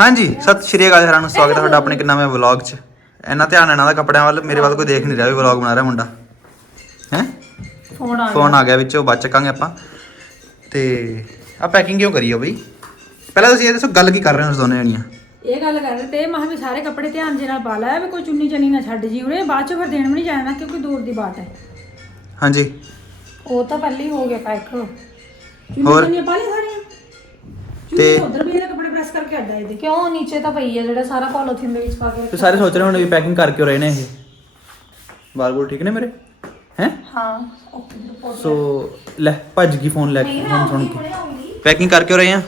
ਹਾਂਜੀ ਸਤਿ ਸ਼੍ਰੀ ਅਕਾਲ ਸਾਰਿਆਂ ਨੂੰ ਸਵਾਗਤ ਹੈ ਤੁਹਾਡਾ ਆਪਣੇ ਇੱਕ ਨਵੇਂ ਵਲੌਗ 'ਚ। ਇੰਨਾ ਧਿਆਨ ਇਹਨਾਂ ਦਾ ਕੱਪੜਿਆਂ ਵੱਲ ਮੇਰੇ ਵੱਲ ਕੋਈ ਦੇਖ ਨਹੀਂ ਰਿਹਾ ਵੀ ਵਲੌਗ ਬਣਾ ਰਿਹਾ ਮੁੰਡਾ। ਹੈ? ਫੋਨ ਆ ਫੋਨ ਆ ਗਿਆ ਵਿੱਚੋਂ ਬਾਅਦ 'ਚ ਚੱਕਾਂਗੇ ਆਪਾਂ। ਤੇ ਆ ਪੈਕਿੰਗ ਕਿਉਂ ਕਰੀ ਬਈ? ਪਹਿਲਾਂ ਤੁਸੀਂ ਇਹ ਦੱਸੋ ਗੱਲ ਕੀ ਕਰ ਰਹੇ ਹੋ ਤੁਸੀਂ ਦੋਨੇ ਜਣੀਆਂ? ਇਹ ਗੱਲ ਕਰ ਰਹੇ ਤੇ ਮੈਂ ਵੀ ਸਾਰੇ ਕੱਪੜੇ ਧਿਆਨ ਦੇ ਨਾਲ ਪਾ ਲਿਆ ਵੀ ਕੋਈ ਚੁੰਨੀ ਚਨੀ ਨਾ ਛੱਡ ਜੀ ਉਰੇ ਬਾਅਦ ਚ ਫਿਰ ਦੇਣ ਵੀ ਨਹੀਂ ਜਾਣਾ ਕਿਉਂਕਿ ਦੂਰ ਦੀ ਬਾਤ ਹੈ। ਹਾਂਜੀ। ਉਹ ਤਾਂ ਪਹਿਲੇ ਹੀ ਹੋ ਗਿਆ ਪੈਕ। ਹੋਰ? ਚੁੰਨੀ ਚਨੀ ਪਾ ਲਈ ਸਾਰੀਆਂ? ਤੇ- ਉਧਰ ਵੀ ਇਹਦੇ ਕੱਪੜੇ ਪ੍ਰੈਸ ਕਰਕੇ ਅੱਡਾ ਇਹਦੇ। ਕਿਉਂ? ਨੀਚੇ ਤਾਂ ਪਈ ਹੈ ਜਿਹੜਾ ਸਾਰਾ ਪੋਲੀਥੀਨ ਦੇ ਵਿੱਚ ਪਾ ਕੇ ਤੇ ਸਾਰੇ ਸੋਚ ਰਹੇ ਹੋਣੇ ਵੀ ਪੈਕਿੰਗ ਕਰ ਕਿਉਂ ਰਹੇ ਨੇ ਇਹ। ਬਾਲ ਬੋਲ ਠੀਕ ਨੇ ਮੇਰੇ? ਹੈ? ਹਾਂ। ਓਕੇ ਸੋ ਲੈ ਭੱਜ ਗਈ ਫੋਨ ਲੈ ਕੇ ਹੁਣ ਸੁਣ ਕੇ। ਪੈਕਿੰਗ ਕਰ ਕਿਉਂ ਰਹੇ ਆ?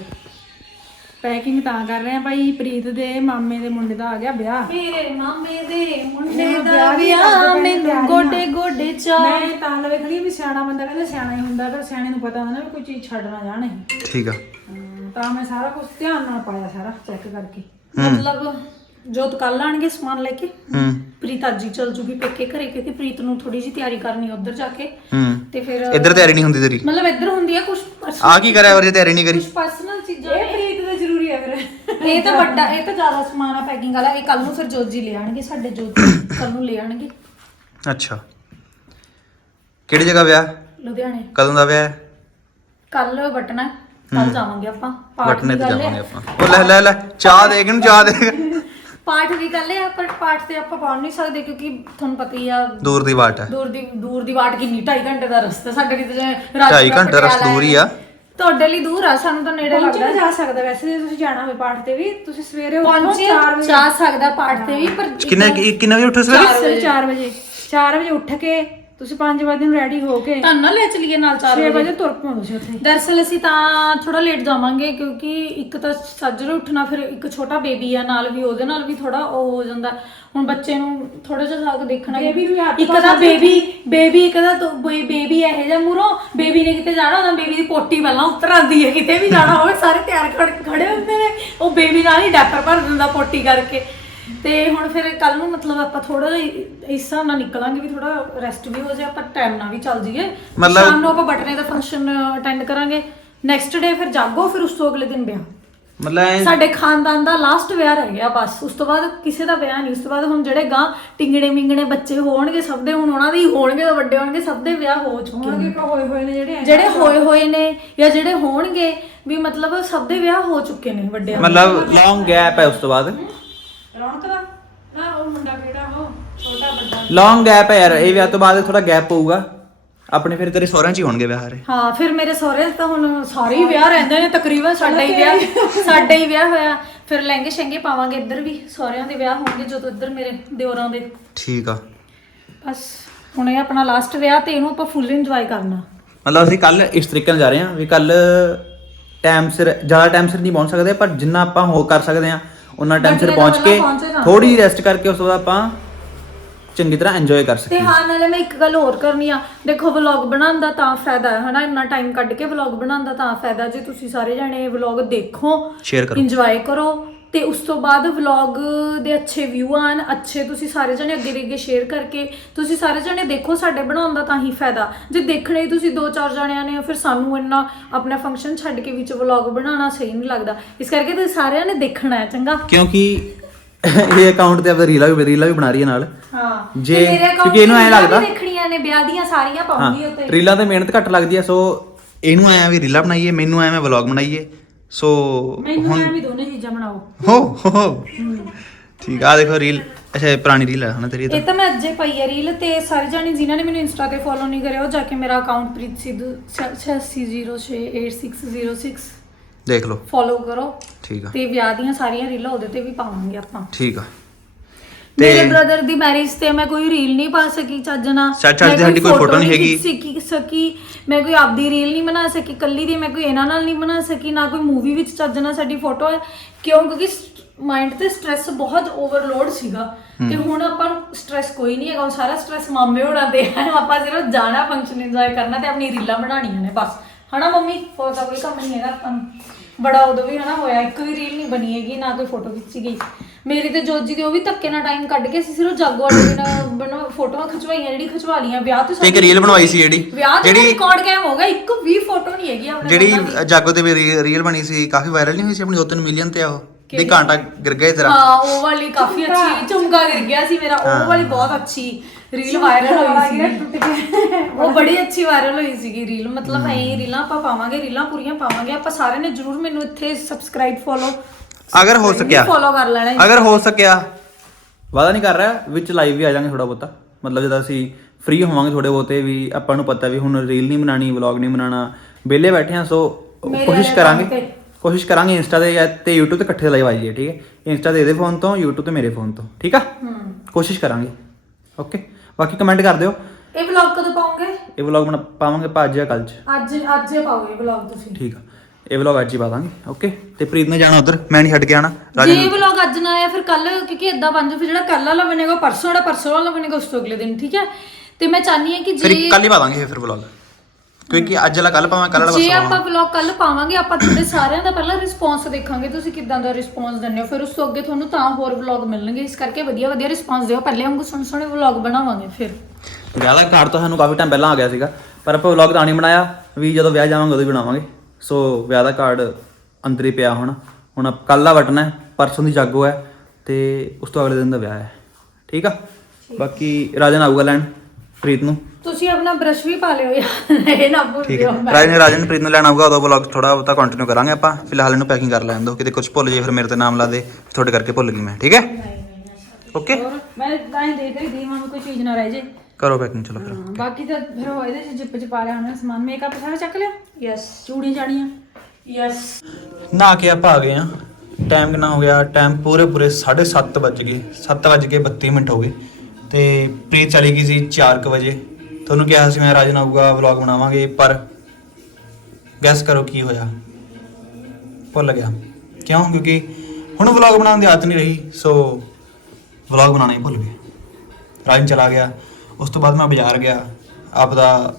ਪੈਕਿੰਗ ਤਾਂ ਕਰ ਰਹੇ ਆ ਭਾਈ ਪ੍ਰੀਤ ਦੇ ਮਾਮੇ ਦੇ ਮੁੰਡੇ ਦਾ ਆ ਗਿਆ ਵਿਆਹ। ਮੇਰੇ ਮਾਮੇ ਦੇ ਮੁੰਡੇ ਦਾ ਵਿਆਹ ਮੈਨੂੰ ਗੋਡੇ ਗੋਡੇ ਚਾ ਮੈਂ ਤਾਂ ਲਵੇ ਖੜੀ ਵੀ ਸਿਆਣਾ ਬੰਦਾ ਕਹਿੰਦਾ ਸਿਆਣਾ ਹੀ ਹੁੰਦਾ ਪਰ ਸਿਆਣੇ ਨੂੰ ਪਤਾ ਹੁੰਦਾ ਨਾ ਵੀ ਕੋਈ ਚੀਜ਼ ਛੱਡ ਨਾ ਜਾਣ ਠੀਕ ਆ। ਤਾਂ ਮੈਂ ਸਾਰਾ ਕੁਝ ਧਿਆਨ ਨਾਲ ਪਾਇਆ ਸਾਰਾ ਚੈੱਕ ਕਰਕੇ। ਮਤਲਬ ਜੋਤ ਕੱਲ ਆਣਗੇ ਸਮਾਨ ਲੈ ਕੇ। ਹੂੰ। ਪ੍ਰੀਤ ਅੱਜ ਹੀ ਚਲ ਜੂਗੀ ਪੇਕੇ ਘਰੇ ਕਿਉਂਕਿ ਪ੍ਰੀਤ ਨੂੰ ਥੋੜੀ ਜੀ ਤਿਆਰੀ ਕਰਨੀ ਉੱਧਰ ਜਾ ਕੇ। ਹੂੰ। ਤੇ ਫਿਰ ਇੱਧਰ ਤਿਆਰੀ ਨਹੀਂ ਹੁੰਦੀ ਤੇਰੀ? ਮਤਲਬ ਇੱਧਰ ਹੁੰਦੀ ਆ ਕੁਝ ਆ ਕੀ ਕਰਿਆ ਵਰ ਤਿਆਰੀ ਨਹੀਂ ਕਰੀ? ਪਰਸਨਲ ਚੀਜ਼ਾਂ ਇਹ ਪ੍ਰੀਤ ਦਾ ਜ਼ਰੂਰੀ ਹੈ ਫਿਰ। ਇਹ ਤਾਂ ਵੱਡਾ ਇਹ ਤਾਂ ਜ਼ਿਆਦਾ ਸਮਾਨ ਆ ਪੈਕਿੰਗ ਵਾਲਾ। ਇਹ ਕੱਲ ਨੂੰ ਫਿਰ ਜੋਜੀ ਲੈ ਆਣਗੇ ਸਾਡੇ ਜੋਜੀ ਕੱਲ ਨੂੰ ਲੈ ਆਣਗੇ। ਅੱਛਾ। ਕਿਹੜੀ ਜਗ੍ਹਾ ਵਿਆਹ? ਲੁਧਿਆਣੇ। ਕਦੋਂ ਦਾ ਵਿਆਹ? ਹੈ ਕੱਲ ਵਟਣਾ। ਕੱਲ ਜਾਵਾਂਗੇ ਆਪਾਂ ਪਾਠ ਵਟਨੇ ਵੀ ਤੇ ਕਰ ਜਾਵਾਂਗੇ ਲਿਆ ਆਪਾਂ। ਉਹ ਲੈ ਲੈ ਲੈ ਚਾਹ ਦੇ ਇਹਨੂੰ ਚਾਹ ਦੇ। ਪਾਠ ਵੀ ਕਰ ਲਿਆ ਪਰ ਪਾਠ ਤੇ ਆਪਾਂ ਪਹੁੰਚ ਨਹੀਂ ਸਕਦੇ ਕਿਉਂਕਿ ਤੁਹਾਨੂੰ ਪਤਾ ਹੀ ਆ ਦੂਰ ਦੀ ਬਾਟ ਹੈ। ਦੂਰ ਦੀ ਦੂਰ ਦੀ ਵਾਟ ਕਿੰਨੀ 2.5 ਘੰਟੇ ਦਾ ਰਸਤਾ ਸਾਡੇ ਲਈ ਤਾਂ ਜਿਵੇਂ ਢਾਈ ਰਾਜਪੁਰਾ ਘੰਟੇ ਰਸਤਾ ਪਟਿਆਲਾ ਦੂਰ ਹੀ ਆ। ਤੁਹਾਡੇ ਲਈ ਦੂਰ ਆ ਸਾਨੂੰ ਤਾਂ ਨੇੜੇ ਪਹੁੰਚਿਆ ਲੱਗਦਾ। ਜਾ ਸਕਦਾ ਵੈਸੇ ਜੇ ਤੁਸੀਂ ਜਾਣਾ ਹੋਵੇ ਪਾਠ ਤੇ ਵੀ ਤੁਸੀਂ ਸਵੇਰੇ ਉੱਠੋ ਪਹੁੰਚੇ 4 ਵਜੇ। ਜਾ ਸਕਦਾ ਪਾਠ ਤੇ ਵੀ ਪਰ ਕਿੰਨੇ ਕੀ- ਕਿੰਨੇ ਵਜੇ ਉੱਠੇ ਸਵੇਰੇ? ਸਵੇਰੇ 4 ਵਜੇ 4 ਵਜੇ ਉੱਠ ਕੇ ਤੁਸੀਂ 5 ਵਜੇ ਨੂੰ ਰੈਡੀ ਹੋ ਕੇ ਤੁਹਾਨੂੰ ਨਾ ਲੈ ਚਲੀਏ ਨਾਲ 4 6 ਵਜੇ। ਵਜੇ ਤੁਰ ਪਓ ਤੁਸੀਂ ਉੱਥੇ। ਦਰਅਸਲ ਅਸੀਂ ਤਾਂ ਥੋੜਾ ਲੇਟ ਜਾਵਾਂਗੇ ਕਿਉਂਕਿ ਇੱਕ ਤਾਂ ਸੱਜਰੇ ਉੱਠਣਾ ਫਿਰ ਇੱਕ ਛੋਟਾ ਬੇਬੀ ਆ ਨਾਲ ਵੀ ਉਹਦੇ ਨਾਲ ਵੀ ਥੋੜਾ ਉਹ ਹੋ ਜਾਂਦਾ। ਹੁਣ ਬੱਚੇ ਨੂੰ ਥੋੜਾ ਜਿਹਾ ਸਾਗ ਦੇਖਣਾ Baby ਨੂੰ ਵੀ ਹੱਥ ਇੱਕ ਤਾਂ ਬੇਬੀ ਬੇਬੀ ਇੱਕ ਤਾਂ ਬੇਬੀ ਇਹੋ ਜਿਹਾ ਮੂਰੋਂ ਬੇਬੀ ਨੇ ਕਿਤੇ ਜਾਣਾ ਹੁੰਦਾ ਬੇਬੀ ਦੀ ਪੋਟੀ ਪਹਿਲਾਂ ਉਤਰ ਆਉਂਦੀ ਹੈ ਕਿਤੇ ਵੀ ਜਾਣਾ ਹੋਵੇ ਸਾਰੇ ਤਿਆਰ ਖੜ- ਖੜੇ ਹੁੰਦੇ ਨੇ। ਉਹ ਬੇਬੀ ਨਾਲ ਹੀ ਡੈਪਰ ਭਰ ਦਿੰਦਾ ਪੋਟੀ ਕਰਕੇ। ਤੇ ਹੁਣ ਫਿਰ ਕੱਲ ਨੂੰ ਮਤਲਬ ਆਪਾਂ ਥੋੜਾ ਜਿਹਾ ਇਸ ਹਿਸਾਬ ਨਾਲ ਨਿਕਲਾਂਗੇ ਵੀ ਥੋੜਾ ਰੈਸਟ ਵੀ ਹੋ ਜਾਏ ਆਪਾਂ ਟਾਈਮ ਨਾਲ ਵੀ ਚੱਲ ਜਾਈਏ। ਮਤਲਬ- ਸ਼ਾਮ ਨੂੰ ਆਪਾਂ ਬਟਨੇ ਦਾ ਫੰਕਸ਼ਨ ਅਟੈਂਡ ਕਰਾਂਗੇ। ਨੈਕਸਟ ਡੇ ਫਿਰ ਜਾਗੋ ਫਿਰ ਉਸ ਤੋਂ ਅਗਲੇ ਦਿਨ ਵਿਆਹ। ਮਤਲਬ ਐਂ- ਸਾਡੇ ਖਾਨਦਾਨ ਦਾ ਲਾਸਟ ਵਿਆਹ ਰਹਿ ਗਿਆ ਬਸ। ਉਸ ਤੋਂ ਬਾਅਦ ਕਿਸੇ ਦਾ ਵਿਆਹ ਨਹੀਂ ਉਸ ਤੋਂ ਬਾਅਦ ਹੁਣ ਜਿਹੜੇ ਗਾਂ ਟਿੰਗੜੇ ਮਿੰਗੜੇ ਬੱਚੇ ਹੋਣਗੇ ਸਭ ਦੇ ਹੁਣ ਉਹਨਾਂ ਦੇ ਹੀ ਹੋਣਗੇ ਤਾਂ ਵੱਡੇ ਹੋਣਗੇ ਸਭ ਦੇ ਵਿਆਹ ਹੋ ਚੁੱਕੇ ਹੋਣਗੇ ਕੋ ਹੋਏ ਹੋਏ ਨੇ ਜਿਹੜੇ ਜਿਹੜੇ ਹੋਏ ਹੋਏ ਨੇ ਜਾਂ ਜਿਹੜੇ ਹੋਣਗੇ ਵੀ ਮਤਲਬ ਸਭ ਦੇ ਵਿਆਹ ਹੋ ਚੁੱਕੇ ਨੇ ਵੱਡਿਆਂ ਦੇ। ਮਤਲਬ ਲੌਂਗ ਗੈਪ ਹੈ ਉਸ ਤੋਂ ਬਾਅਦ। ਰੌਣਕ ਦਾ? ਨਾ ਉਹ ਮੁੰਡਾ ਕਿਹੜਾ ਉਹ? ਛੋਟਾ ਵੱਡਾ। ਲੌਂਗ ਗੈਪ ਹੈ ਯਾਰ ਇਹ ਵਿਆਹ ਤੋਂ ਬਾਅਦ ਥੋੜਾ ਗੈਪ ਪਊਗਾ। ਆਪਣੇ ਫਿਰ ਤੇਰੇ ਸਹੁਰਿਆਂ 'ਚ ਹੀ ਹੋਣਗੇ ਵਿਆਹ ਹਾਰੇ। ਹਾਂ ਫਿਰ ਮੇਰੇ ਸਹੁਰੇ ਤਾਂ ਹੁਣ ਸਾਰੇ ਹੀ ਵਿਆਹ ਰਹਿੰਦੇ ਨੇ ਤਕਰੀਬਨ ਸਾਡਾ ਹੀ ਵਿਆਹ ਸਾਡਾ ਹੀ ਵਿਆਹ ਹੋਇਆ। ਫਿਰ ਲਹਿੰਗੇ ਸ਼ਹਿੰਗੇ ਪਾਵਾਂਗੇ ਇੱਧਰ ਵੀ ਸਹੁਰਿਆਂ ਦੇ ਵਿਆਹ ਹੋਣਗੇ ਜਦੋਂ ਇੱਧਰ ਮੇਰੇ ਦਿਓਰਾਂ ਦੇ। ਠੀਕ ਆ। ਬਸ ਹੁਣ ਇਹ ਆਪਣਾ ਲਾਸਟ ਵਿਆਹ ਤੇ ਇਹਨੂੰ ਆਪਾਂ ਫੁੱਲ ਇੰਜੋਏ ਕਰਨਾ। ਮਤਲਬ ਅਸੀਂ ਕੱਲ ਇਸ ਤਰੀਕੇ ਨਾਲ ਜਾ ਰਹੇ ਹਾਂ ਵੀ ਕੱਲ ਟਾਈਮ ਸਿਰ ਜ਼ਿਆਦਾ ਟਾਈਮ ਸਿਰ ਨਹੀਂ ਪਹੁੰਚ ਸਕਦੇ ਪਰ ਜਿੰਨਾ ਆਪਾਂ ਹੋ ਕਰ ਸਕਦੇ ਹਾਂ ਉਹਨਾਂ ਟਾਈਮ ਸਿਰ ਪਹੁੰਚ ਕੇ। ਥੋੜੀ ਰੈਸਟ ਕਰਕੇ ਉਸ ਤੋਂ ਬਾਅਦ ਆਪਾਂ ਚੰਗੀ ਤਰ੍ਹਾਂ ਇੰਜੋਏ ਕਰ ਤੇ ਸਕੀਏ। ਹਾਂ ਨਾਲੇ ਮੈਂ ਇੱਕ ਗੱਲ ਹੋਰ ਕਰਨੀ ਆ। ਦੇਖੋ ਵਲੌਗ ਬਣਾਉਣ ਦਾ ਤਾਂ ਫਾਇਦਾ ਹੈ ਹਨਾ? ਇੰਨਾ ਟਾਈਮ ਕੱਢ ਕੇ ਵਲੌਗ ਬਣਾਉਣ ਦਾ ਤਾਂ ਫਾਇਦਾ ਜੇ ਤੁਸੀਂ ਸਾਰੇ ਜਣੇ ਵਲੌਗ ਦੇਖੋ ਸ਼ੇਅਰ ਕਰੋ। ਇੰਜੋਏ ਕਰੋ ਤੇ ਉਸ ਤੋਂ ਬਾਅਦ ਵਲੌਗ ਦੇ ਅੱਛੇ ਵਿਊ ਆਣ ਅੱਛੇ ਤੁਸੀਂ ਸਾਰੇ ਜਣੇ ਅੱਗੇ ਦੇ ਅੱਗੇ ਸ਼ੇਅਰ ਕਰਕੇ ਤੁਸੀਂ ਸਾਰੇ ਜਣੇ ਦੇਖੋ ਸਾਡੇ ਬਣਾਉਣ ਦਾ ਤਾਂ ਹੀ ਫਾਇਦਾ। ਜੇ ਦੇਖਣੇ ਹੀ ਤੁਸੀਂ ਦੋ ਚਾਰ ਜਣਿਆਂ ਨੇ ਫਿਰ ਸਾਨੂੰ ਇੰਨਾ ਆਪਣਾ ਫੰਕਸ਼ਨ ਛੱਡ ਕੇ ਵਿੱਚ ਵਲੌਗ ਬਣਾਉਣਾ ਸਹੀ ਨਹੀਂ ਲੱਗਦਾ। ਇਸ ਕਰਕੇ ਤੁਸੀਂ ਸਾਰਿਆਂ ਨੇ ਦੇਖਣਾ ਹੈ ਚੰਗਾ? ਕਿਉਂਕਿ ਇਹ ਅਕਾਊਂਟ ਤੇ ਆਪਾਂ ਰੀਲਾਂ ਵੀ ਰੀਲਾਂ ਵੀ ਬਣਾ ਰਹੀ ਹੈ ਨਾਲ। ਹਾਂ ਜੇ- ਕਿਉਂਕਿ ਇਹਨੂੰ ਐਂ ਲੱਗਦਾ- ਦੇਖਣੀਆਂ ਨੇ ਵਿਆਹ ਦੀਆਂ ਸਾਰੀਆਂ ਪਾਉਂਗੀ ਉੱਤੇ ਰੀਲਾਂ ਤੇ ਮਿਹਨਤ ਘੱਟ ਲੱਗਦੀ ਹੈ ਸੋ ਇਹਨੂੰ ਐ ਵੀ ਰੀਲਾਂ ਬਣਾਈਏ ਮੈਨੂੰ ਐਵੇਂ ਵਲੌਗ ਬਣਾਈਏ। ਸੋ ਮੈਨੂੰ ਐ ਵੀ ਦੋਨੇ ਚੀਜ਼ਾਂ ਬਣਾਓ। ਹੋ ਹੋ ਹੋ। ਠੀਕ ਆ ਆਹ ਦੇਖੋ ਰੀਲ ਅੱਛਾ ਇਹ ਪੁਰਾਣੀ ਰੀਲ ਹੈ ਹਨਾ ਤੇਰੀ ਇਹ ਤਾਂ? ਇਹ ਤਾਂ ਮੈਂ ਅੱਜੇ ਪਾਈ ਹੈ ਰੀਲ ਤੇ ਸਾਰੇ ਜਾਣੇ ਜਿਨ੍ਹਾਂ ਨੇ ਮੈਨੂੰ ਇੰਸਟਾ ਤੇ ਫੋਲੋ ਨਹੀਂ ਕਰਿਆ ਉਹ ਜਾ ਕੇ ਮੇਰਾ ਅਕਾਊਂਟ ਪ੍ਰੀਤ ਸਿੱਧੂ 86068606 ਦੇਖ ਲਓ। ਫੋਲੋ ਕਰੋ। ਠੀਕ ਆ। ਤੇ ਵਿਆਹ ਦੀਆਂ ਸਾਰੀਆਂ ਰੀਲਾਂ ਉਹਦੇ ਤੇ ਵੀ ਪਾਵਾਂਗੇ ਆਪਾਂ। ਠੀਕ ਆ। ਮੇਰੇ ਬ੍ਰਦਰ ਦੀ ਮੈਰਿਜ ਤੇ ਮੈਂ ਕੋਈ ਰੀਲ ਨਹੀਂ ਪਾ ਸਕੀ ਚੱਜ ਨਾਲ। ਚੱਜ- ਮੈਂ ਸਾਡੀ ਕੋਈ photo ਨਹੀਂ ਹੈਗੀ। ਸਕੀ ਸਕੀ। ਮੈਂ ਕੋਈ ਆਪਦੀ ਰੀਲ ਨਹੀਂ ਬਣਾ ਸਕੀ ਕੱਲੀ ਦੀ ਮੈਂ ਕੋਈ ਇਹਨਾਂ ਨਾਲ ਨਹੀਂ ਬਣਾ ਸਕੀ ਨਾ ਕੋਈ ਮੂਵੀ ਵਿੱਚ ਚੱਜ ਨਾਲ ਸਾਡੀ ਫੋਟੋ ਹੈ। ਕਿਉਂ? ਕਿਉਂਕਿ ਮਾਈਂਡ ਤੇ ਸਟ੍ਰੈਸ ਬਹੁਤ ਓਵਰਲੋਡ ਸੀਗਾ। ਤੇ ਹੁਣ ਆਪਾਂ ਨੂੰ ਸਟ੍ਰੈਸ ਕੋਈ ਨਹੀਂ ਹੈਗਾ ਉਹ ਸਾਰਾ ਸਟ੍ਰੈਸ ਮਾਮੇ ਹੋਣਾ ਤੇ ਹੈ। ਆਪਾਂ ਸਿਰਫ ਜਾਣਾ ਫੰਕਸ਼ਨ ਇੰਜੋਏ ਕਰਨਾ ਤੇ ਆਪਣੀ ਰੀਲਾਂ ਬਣਾਉਣੀਆਂ ਨੇ ਬਸ। ਹਨਾ ਮੰਮੀ? ਹੋਰ ਤਾਂ ਕੋਈ ਕੰਮ ਨਹੀਂ ਹੈਗਾ ਆਪਾਂ ਨੂੰ। ਬੜਾ ਉਦੋਂ ਵੀ ਹਨਾ ਹੋਇਆ ਇੱਕ ਵੀ ਰੀਲ ਨਹੀਂ ਬਣੀ ਹੈਗੀ ਨਾ ਕੋਈ ਫੋਟੋ ਖਿੱਚੀ ਗਈ। ਮੇਰੀ ਤੇ ਜੋਜੀ ਦੀ ਉਹ ਵੀ ਧੱਕੇ ਨਾਲ ਟਾਈਮ ਕੱਢ ਕੇ ਅਸੀਂ ਸਿਰਫ ਜਾਗੋ ਵਾਲੇ ਦਿਨ ਬਣਾ ਫੋਟੋਆਂ ਖਿਚਵਾਈਆਂ ਜਿਹੜੀ ਖਿਚਵਾ ਲੀਆਂ ਵਿਆਹ ਤੇ ਤੇ ਇੱਕ ਰੀਲ ਬਣਵਾਈ ਸੀ ਜਿਹੜੀ। ਵਿਆਹ ਤੇ ਜਿਹੜੀ ਰਿਕਾਰਡ ਕੈਮ ਹੋ ਗਿਆ ਇੱਕ ਵੀ ਫੋਟੋ ਨਹੀਂ ਹੈਗੀ ਆਪਣੇ। ਜਿਹੜੀ ਜਾਗੋ ਤੇ ਮੇਰੀ ਰੀਲ ਬਣੀ ਸੀ ਕਾਫੀ ਵਾਇਰਲ ਨਹੀਂ ਹੋਈ ਸੀ ਆਪਣੀ? 2-3 ਮਿਲੀਅਨ ਤੇ ਆ ਉਹ। ਦੀ ਕਾਂਟਾ ਗਿਰ ਗਿਆ ਤੇਰਾ। ਹਾਂ ਉਹ ਵਾਲੀ ਕਾਫੀ ਅੱਛੀ ਝੁਮਕਾ ਗਿਰ ਗਿਆ ਸੀ ਮੇਰਾ। ਉਹ ਵਾਲੀ ਬਹੁਤ ਅੱਛੀ ਰੀਲ ਵਾਇਰਲ ਹੋਈ ਸੀ ਟੁੱਟ ਗਿਆ ਉਹ ਬੜੀ ਅੱਛੀ ਵਾਇਰਲ ਹੋਈ ਸੀਗੀ ਰੀਲ ਮਤਲਬ ਐਂ ਰੀਲਾਂ ਆਪਾਂ ਪਾਵਾਂਗੇ ਰੀਲਾਂ ਪੂਰੀਆਂ ਪਾਵਾਂਗੇ। ਆਪਾਂ ਸਾਰਿਆਂ ਨੇ ਜਰੂਰ ਮੈਨੂੰ ਇੱਥੇ ਸਬਸਕ੍ਰਾਈਬ ਫੋਲੋ ਅਗਰ ਹੋ ਸਕਿਆ। ਫੋਲੋ ਕਰ ਲੈਣਾ ਹੈ। ਅਗਰ ਹੋ ਸਕਿਆ। ਵਾਦਾ ਨਹੀਂ ਕਰ ਰਿਹਾ ਵਿੱਚ ਲਾਈਵ ਵੀ ਆ ਜਾਾਂਗੇ ਥੋੜਾ ਬਹੁਤਾ। ਮਤਲਬ ਜਦੋਂ ਅਸੀਂ ਫ੍ਰੀ ਹੋਵਾਂਗੇ ਥੋੜੇ ਬਹੁਤੇ ਵੀ ਆਪਾਂ ਨੂੰ ਪਤਾ ਵੀ ਹੁਣ ਰੀਲ ਨਹੀਂ ਬਣਾਣੀ ਵਲੌਗ ਨਹੀਂ ਬਣਾਣਾ ਵਿਹਲੇ ਬੈਠੇ ਆ ਸੋ ਮੇਰੇ ਕੋਸ਼ਿਸ਼ ਵਾਲੇ ਕਰਾਂਗੇ। ਤੇ। ਕੋਸ਼ਿਸ਼ ਕਰਾਂਗੇ ਇੰਸਟਾ ਤੇ ਜਾਂ ਤੇ YouTube ਤੇ ਇਕੱਠੇ ਲਾਈਵ ਆਈਏ ਠੀਕ ਹੈ? ਇੰਸਟਾ ਤੇ ਇਹਦੇ ਫੋਨ ਤੋਂ YouTube ਤੇ ਮੇਰੇ ਫੋਨ ਤੋਂ ਠੀਕ ਆ? ਹੂੰ। ਕੋਸ਼ਿਸ਼ ਕਰਾਂਗੇ। ਓਕੇ ਬਾਕੀ ਕਮੈਂਟ ਕਰ ਦਿਓ। ਇਹ ਵਲੌਗ ਕਦੋਂ ਪਾਉਂਗੇ ਇਹ ਵਲੌਗ ਬਣਾ ਪਾਵਾਂਗੇ ਪਾ ਅੱਜ ਜਾਂ ਕੱਲ ਚ। ਅੱਜ ਅੱਜ ਹੀ ਪਾਓਗੇ ਵਲੌਗ ਤੁਸੀਂ। ਠੀਕ ਆ। ਇਹ ਵਲੌਗ ਅੱਜ ਹੀ ਪਾ ਦਾਂਗੇ ਓਕੇ ਤੇ ਪ੍ਰੀਤ ਨੇ ਜਾਣਾ ਉਧਰ ਮੈਂ ਨਹੀਂ ਛੱਡ ਕੇ ਆਣਾ ਜੇ ਇਹ ਵਲੌਗ ਅੱਜ ਨਾ ਆਇਆ ਫਿਰ ਕੱਲ ਕਿਉਂਕਿ ਇਦਾਂ ਬਣ ਜਾ ਫਿਰ ਜਿਹੜਾ ਕੱਲ ਵਾਲਾ ਬਣੇਗਾ ਪਰਸੋਂ ਵਾਲਾ ਪਰਸੋਂ ਵਾਲਾ ਬਣੇਗਾ ਉਸ ਤੋਂ ਅਗਲੇ ਦਿਨ ਠੀਕ ਹੈ? ਤੇ ਮੈਂ ਚਾਹਨੀ ਹਾਂ ਕਿ ਫਿਰ ਜੇ ਕੱਲ ਹੀ ਪਾ ਦਾਂਗੇ ਫਿਰ ਵਲੌਗ ਕਿਉਂਕਿ ਅੱਜ ਵਾਲਾ ਕੱਲ ਪਾਵਾਂ ਕੱਲ ਵਾਲਾ ਜੇ ਪਰਸੋਂ ਆਪਾਂ ਵਲੌਗ ਕੱਲ ਪਾਵਾਂਗੇ ਆਪਾਂ ਤੁਹਾਡੇ ਸਾਰਿਆਂ ਦਾ ਪਹਿਲਾਂ ਰਿਸਪੌਂਸ ਦੇਖਾਂਗੇ ਤੁਸੀਂ ਕਿੱਦਾਂ ਦਾ ਰਿਸਪੌਂਸ ਦਿੰਦੇ ਹੋ। ਫਿਰ ਉਸ ਤੋਂ ਅੱਗੇ ਤੁਹਾਨੂੰ ਤਾਂ ਹੋਰ ਵਲੌਗ ਮਿਲਣਗੇ ਇਸ ਕਰਕੇ ਵਧੀਆ ਵਧੀਆ ਰਿਸਪੌਂਸ ਦਿਓ। ਪਹਿਲੇ ਵਾਂਗੂ ਸੋਹਣੇ ਸੋਹਣੇ ਵਲੌਗ ਬਣਾਵਾਂਗੇ ਫਿਰ। ਦਾ ਕਾਰਡ ਤਾਂ ਸਾਨੂੰ ਕਾਫੀ ਟਾਈਮ ਪਹਿਲਾਂ ਆ ਗਿਆ ਸੀਗਾ ਪਰ ਆਪਾਂ ਵਲੌਗ ਤਾਂ ਨਹੀਂ ਬਣਾਇਆ ਵੀ ਜਦੋਂ ਵਿਆਹ ਜਾਵਾਂਗੇ ਉਦੋਂ ਹੀ ਬਣਾਵਾਂਗੇ। ਸੋ ਵਿਆਹ ਦਾ ਕਾਰਡ ਅੰਦਰ ਹੀ ਪਿਆ ਹੁਣ। ਹੁਣ ਕੱਲ ਦਾ ਵਟਣਾ ਹੈ ਪਰਸੋਂ ਦੀ ਜਾਗੋ ਹੈ ਤੇ ਉਸ ਤੋਂ ਅਗਲੇ ਦਿਨ ਦਾ ਵਿਆਹ ਹੈ। ਠੀਕ ਆ? ਬਾਕੀ ਰਾਜਨ ਆਊਗਾ ਲੈਣ ਪ੍ਰੀਤ ਨੂੰ। ਤੁਸੀਂ ਆਪਣਾ ਬ੍ਰਸ਼ ਵੀ ਪਾ ਲਿਓ ਯਾਰ। ਇਹ ਨਾ ਭੁੱਲ ਠੀਕ ਹੈ। ਜਿਓ ਰਾਜਨ ਰਾਜਨ ਪ੍ਰੀਤ ਨੂੰ ਲੈਣ ਆਊਗਾ ਉਦੋਂ ਵਲੌਗ ਥੋੜਾ ਬਹੁਤਾ ਕੰਟੀਨਿਊ ਕਰਾਂਗੇ ਆਪਾਂ। ਫਿਲਹਾਲ ਇਹਨੂੰ ਪੈਕਿੰਗ ਕਰ ਲੈਣ ਦਿਓ ਕਿਤੇ ਕੁਝ ਭੁੱਲ ਜੇ ਫਿਰ ਮੇਰੇ ਤੇ ਨਾਮ ਲਾ ਦੇ ਤੁਹਾਡੇ ਕਰਕੇ ਭੁੱਲ ਗਈ ਮੈਂ। ਠੀਕ ਹੈ? ਓਕੇ ਹੋਰ? ਮੈਂ ਤਾਂ ਹੀ ਦੇਖ ਰਹੀ ਸੀ ਮਾਂ ਕੋਈ ਚੀਜ਼ ਨਾ ਰਹਿ ਜੇ। ਕਰੋ ਪੈਕਿੰਗ ਚਲੋ ਫਿਰ ਹਾਂ, ਬਾਕੀ ਤਾਂ ਫਿਰ ਉਹ ਇਹਦੇ ਚ ਜਿੱਪ ਚ ਪਾ ਲਿਆ ਹੋਣਾ ਸਮਾਨ। ਮੇਕਅਪ ਸਾਰਾ ਚੱਕ ਲਿਆ? ਯੈਸ ਚੂੜੀਆਂ ਚਾੜੀਆਂ ਯੈਸ ਨਹਾ ਕੇ ਆਪਾਂ ਆ ਗਏ ਆ ਟਾਈਮ ਕਿੰਨਾ ਹੋ ਗਿਆ? ਟਾਈਮ ਪੂਰੇ ਪੂਰੇ 7:30 ਵੱਜ ਗਏ। 7 ਵੱਜ ਕੇ 32 ਮਿੰਟ ਹੋ ਗਏ। ਤੇ ਪ੍ਰੀਤ ਚਲੀ ਗਈ ਸੀ 4:00 ਵਜੇ। ਤੁਹਾਨੂੰ ਕਿਹਾ ਸੀ ਮੈਂ ਰਾਜਨ ਆਊਗਾ ਵਲੌਗ ਬਣਾਵਾਂਗੇ ਪਰ ਗੈਸ ਕਰੋ ਕੀ ਹੋਇਆ। ਭੁੱਲ ਗਿਆ। ਕਿਉਂ? ਕਿਉਂਕਿ ਹੁਣ ਵਲੌਗ ਬਣਾਉਣ ਦੀ ਆਦਤ ਨਹੀਂ ਰਹੀ ਸੋ ਵਲੌਗ ਬਣਾਉਣਾ ਹੀ ਭੁੱਲ ਗਏ। ਰਾਜਨ ਚਲਾ ਗਿਆ, ਉਸ ਤੋਂ ਬਾਅਦ ਮੈਂ ਬਾਜ਼ਾਰ ਗਿਆ। ਆਪਦਾ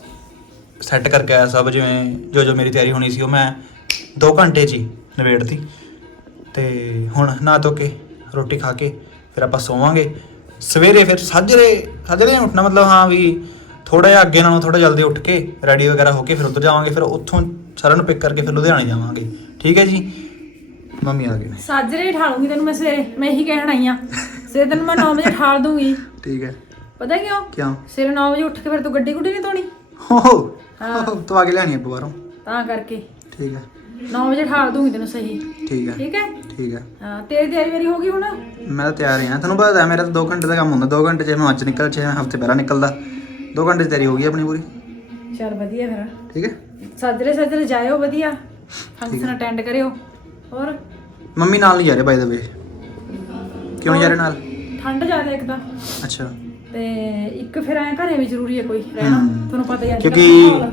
ਸੈੱਟ ਕਰਕੇ ਆਇਆ ਸਭ, ਜਿਵੇਂ ਜੋ ਜੋ ਮੇਰੀ ਤਿਆਰੀ ਹੋਣੀ ਸੀ, ਉਹ ਮੈਂ 2 ਘੰਟੇ 'ਚ ਹੀ ਨਿਬੇੜਤੀ। ਤੇ ਹੁਣ ਨਾ ਧੋ ਕੇ, ਰੋਟੀ ਖਾ ਕੇ, ਫਿਰ ਆਪਾਂ ਸੋਵਾਂਗੇ। ਸਵੇਰੇ ਫਿਰ ਸਾਜਰੇ ਸਾਜਰੇ ਉੱਠਣਾ ਮਤਲਬ ਹਾਂ ਵੀ ਥੋੜਾ ਜਿਹਾ ਅੱਗੇ ਨਾਲੋਂ ਥੋੜਾ ਜਲਦੀ ਉੱਠ ਕੇ ਰੈਡੀ ਵਗੈਰਾ ਹੋ ਕੇ ਫਿਰ ਉੱਧਰ ਜਾਵਾਂਗੇ, ਫਿਰ ਉੱਥੋਂ ਸਾਰਿਆਂ ਨੂੰ ਪਿਕ ਕਰਕੇ ਫਿਰ ਲੁਧਿਆਣੇ ਜਾਵਾਂਗੇ। ਠੀਕ ਹੈ ਜੀ? ਮੰਮੀ ਆ ਗਈ ਸਾਜਰੇ ਹੀ ਠਾਲੂੰਗੀ ਤੈਨੂੰ ਮੈਂ ਸਵੇਰੇ, ਮੈਂ ਇਹੀ ਕਹਿਣ ਆਈ ਆ ਸਵੇਰੇ ਤੈਨੂੰ ਮੈਂ 9 ਵਜੇ ਠਾਲ ਦੂੰਗੀ। ਠੀਕ ਹੈ। ਪਤਾ ਕਿਉਂ? ਕਿਉਂ? ਸਵੇਰੇ 9 ਵਜੇ ਉੱਠ ਕੇ ਫਿਰ ਤੂੰ ਗੱਡੀ ਗੁੱਡੀ ਨਹੀਂ ਧੋਣੀ? ਹੋ ਹੋ ਤੂੰ ਆ ਕੇ ਲਿਆਣੀ ਹੈ ਬਾਹਰੋਂ। ਤਾਂ ਕਰਕੇ। ਠੀਕ ਹੈ। 9 ਵਜੇ ਠਾਲ ਦੂੰਗੀ ਤੈਨੂੰ ਸਹੀ। ਠੀਕ ਹੈ। ਠੀਕ ਹੈ? ਠੀਕ ਹੈ। ਹਾਂ ਤੇਰੀ ਤਿਆਰੀ ਵਾਰੀ ਹੋ ਗਈ ਹੁਣ? ਮੈਂ ਤਾਂ ਤਿਆਰ ਹਾਂ ਤੁਹਾਨੂੰ ਪਤਾ ਹੈ ਮੇਰਾ ਤਾਂ 2 ਘੰਟੇ ਦਾ ਕੰਮ ਹੁੰਦਾ। 2 ਘੰਟੇ ਚ ਮੈਂ ਅੱਜ ਨਿਕਲ ਚਾਹੇ ਹਫ਼ਤੇ ਪਹਿਲਾਂ ਨਿਕਲਦਾ। 2 ਘੰਟੇ 'ਚ ਤਿਆਰੀ ਹੋ ਗਈ ਆਪਣੀ ਪੂਰੀ। ਚਲ ਵਧੀਆ ਫਿਰ। ਠੀਕ ਹੈ। ਸਾਜਰੇ ਸਾਜਰੇ ਜਾਇਓ ਵਧੀਆ। ਫੰਕਸ਼ਨ ਅਟੈਂਡ ਕਰਿਓ। ਹੋਰ? ਮੰਮੀ ਨਾਲ ਨਹੀਂ ਜਾ ਰਹੇ ਬਾਈ ਦਾ ਵੇ ਕਿਉਂ ਰਹੇ ਨਾਲ? ਠੰਡ ਜ਼ਿਆਦਾ ਇੱਕ ਤਾਂ। ਅੱਛਾ। ਤੇ ਇੱਕ ਫਿਰ ਐ ਘਰੇ ਵੀ ਜ਼ਰੂਰੀ ਹੈ ਕੋਈ ਰਹਿਣਾ। ਹਮ। ਤੁਹਾਨੂੰ ਪਤਾ ਹੀ ਹੈ ਅੱਜ ਕੱਲ੍ਹ ਕਿਉਂਕਿ ਮਾਹੌਲ।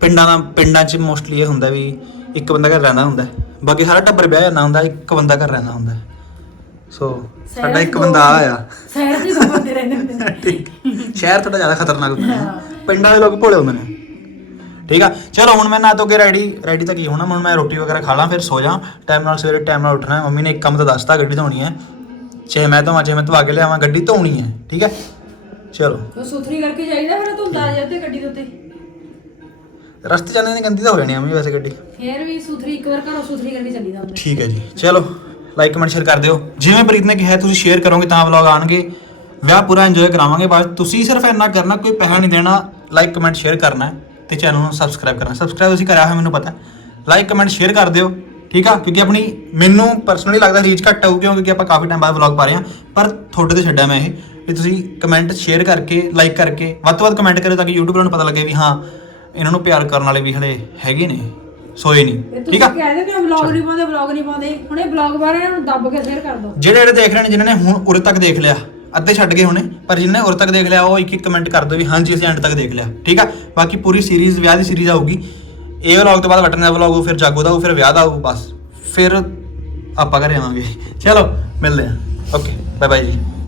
ਪਿੰਡਾਂ ਦਾ ਪਿੰਡਾਂ 'ਚ ਮੋਸਟਲੀ ਇਹ ਹੁੰਦਾ ਵੀ ਇੱਕ ਬੰਦਾ ਘਰ ਰਹਿੰਦਾ ਹੁੰਦਾ। ਹੈ। ਬਾਕੀ ਸਾਰਾ ਟੱਬਰ ਵਿਆਹ ਜਾਂਦਾ ਹੁੰਦਾ ਇੱਕ ਬੰਦਾ ਘਰ ਰਹਿੰਦਾ ਹੁੰਦਾ। ਹੈ। ਸੋ ਸਾਡਾ ਇੱਕ ਚ ਬੰਦਾ ਆਇਆ ਸ਼ਹਿਰ ਦੇ ਦੋ ਬੰਦੇ ਰਹਿੰਦੇ ਹੁੰਦੇ ਨੇ। ਠੀਕ। ਸ਼ਹਿਰ ਥੋੜਾ ਜ਼ਿਆਦਾ ਖਤਰਨਾਕ ਹੁੰਦਾ ਹੈ। ਪਿੰਡਾਂ ਦੇ ਲੋਕ ਭੋਲੇ ਹੁੰਦੇ ਨੇ। ਠੀਕ ਆ ਚਲੋ ਹੁਣ ਮੈਂ ਨਾ ਤੋਂ ਕੇ ਰੈਡੀ ਰੈਡੀ ਤਾਂ ਕੀ ਹੋਣਾ ਹੁਣ ਮੈਂ ਰੋਟੀ ਵਗੈਰਾ ਖਾ ਲਾਂ ਫਿਰ ਸੋ ਜਾ ਟਾਈਮ ਨਾਲ ਸਵੇਰੇ ਟਾਈਮ ਨਾਲ ਉੱਠਣਾ ਹੈ ਮੰਮੀ ਨੇ ਇੱਕ ਕੰਮ ਤਾਂ ਦੱਸਤਾ ਗੱਡੀ ਧੋਣੀ ਹੈ ਚਾਹੇ ਮੈਂ ਧੋਵਾਂ ਚਾਹੇ ਮੈਂ ਧਵਾ ਕੇ ਲਿਆਵਾਂ ਗੱਡੀ ਧੋਣੀ ਹੈ ਠੀਕ ਹੈ ਚਲੋ ਉਹ ਸੁਥਰੀ ਕਰਕੇ ਜਾਈਦਾ ਫਿਰ ਧੁੰਦਾ ਆ ਜਾਂਦੇ ਗੱਡੀ ਦੇ ਉੱਤੇ ਰਸਤੇ ਜਾਂਦੇ ਨੇ ਗੰਦੀ ਤਾਂ ਹੋ ਜਾਣੀ ਆ ਮੰਮੀ ਵੈਸੇ ਗੱਡੀ ਫੇਰ ਵੀ ਸੁਥਰੀ ਇੱਕ ਵਾਰ ਘਰੋਂ ਸੁਥਰੀ ਕਰਕੇ ਚੱਲੀਦਾ ਹੁੰਦਾ ਠੀਕ ਹੈ ਜੀ ਚਲੋ ਲਾਈਕ ਕਮੈਂਟ ਸ਼ੇਅਰ ਕਰ ਦਿਓ ਜਿਵੇਂ ਪ੍ਰੀਤ ਨੇ ਕਿਹਾ ਤੁਸੀਂ ਸ਼ੇਅਰ ਕਰੋਗੇ ਤਾਂ ਵਲੌਗ ਆਣਗੇ ਵਿਆਹ ਪੂਰਾ ਇੰਜੋਏ ਕਰਾਵਾਂਗੇ ਬਸ ਤੁਸੀਂ ਸਿਰਫ ਇੰਨਾ ਕਰਨਾ ਕੋਈ ਪੈਸਾ ਨਹੀਂ ਦੇਣਾ ਲਾਈਕ ਕਮੈਂਟ ਸ਼ੇਅਰ ਕਰਨਾ ਹੈ ਤੇ ਚੈਨਲ ਨੂੰ ਸਬਸਕ੍ਰਾਈਬ ਕਰਨਾ। ਸਬਸਕ੍ਰਾਈਬ ਤੁਸੀਂ ਕਰਿਆ ਹੋਇਆ ਮੈਨੂੰ ਪਤਾ। ਲਾਈਕ ਕਮੈਂਟ ਸ਼ੇਅਰ ਕਰ ਦਿਓ ਠੀਕ ਆ? ਕਿਉਂਕਿ ਆਪਣੀ ਮੈਨੂੰ ਪਰਸਨਲੀ ਲੱਗਦਾ ਰੀਚ ਘੱਟ ਆਊ ਕਿਉਂਕਿ ਆਪਾਂ ਕਾਫੀ ਟਾਈਮ ਬਾਅਦ ਵਲੌਗ ਪਾ ਰਹੇ ਹਾਂ ਪਰ ਤੁਹਾਡੇ ਤੇ ਛੱਡਿਆ ਮੈਂ ਇਹ ਵੀ ਤੁਸੀਂ ਕਮੈਂਟ ਸ਼ੇਅਰ ਕਰਕੇ ਲਾਈਕ ਕਰਕੇ ਵੱਧ ਤੋਂ ਵੱਧ ਕਮੈਂਟ ਕਰਿਓ ਤਾਂ ਕਿ YouTube ਨੂੰ ਪਤਾ ਲੱਗੇ ਵੀ ਹਾਂ ਇਹਨਾਂ ਨੂੰ ਪਿਆਰ ਕਰਨ ਵਾਲੇ ਵੀ ਹਲੇ ਹੈਗੇ ਨੇ ਸੋਏ ਨਹੀਂ ਠੀਕ ਆ? ਕਹਿੰਦੇ ਕਿ ਵਲੌਗ ਨਹੀਂ ਪਾਉਂਦੇ ਵਲੌਗ ਨਹੀਂ ਪਾਉਂਦੇ। ਹੁਣ ਇਹ ਵਲੌਗ ਬਾਰੇ ਇਹਨਾਂ ਨੂੰ ਦੱਬ ਕੇ ਸ਼ੇਅਰ ਕਰ ਦਿਓ। ਜਿਹੜੇ ਜਿਹੜੇ ਦੇਖ ਰਹੇ ਨੇ ਜਿਨ੍ਹਾਂ ਨੇ ਹੁਣ ਉਰੇ ਤੱਕ ਦੇਖ ਲਿਆ ਅੱਧੇ ਛੱਡ ਗਏ ਹੋਣੇ ਪਰ ਜਿਨ੍ਹਾਂ ਹੋਰ ਤੱਕ ਦੇਖ ਲਿਆ ਉਹ ਇੱਕ ਇੱਕ ਕਮੈਂਟ ਕਰ ਦਿਓ ਵੀ ਹਾਂਜੀ ਅਸੀਂ ਐਂਡ ਤੱਕ ਦੇਖ ਲਿਆ। ਠੀਕ ਆ? ਬਾਕੀ ਪੂਰੀ ਸੀਰੀਜ਼ ਵਿਆਹ ਦੀ ਸੀਰੀਜ਼ ਆਊਗੀ। ਇਹ ਵਲੌਗ ਤੋਂ ਬਾਅਦ ਵਟਨ ਦਾ ਵਲੌਗ ਫਿਰ ਜਾਗੋ ਦਾ ਹੋਊ, ਫਿਰ ਵਿਆਹ ਦਾ ਆਊ ਬਸ। ਫਿਰ ਆਪਾਂ ਘਰੇ ਆਵਾਂਗੇ। ਚਲੋ ਮਿਲਦੇ ਆ। ਓਕੇ ਬਾਏ ਬਾਏ ਜੀ।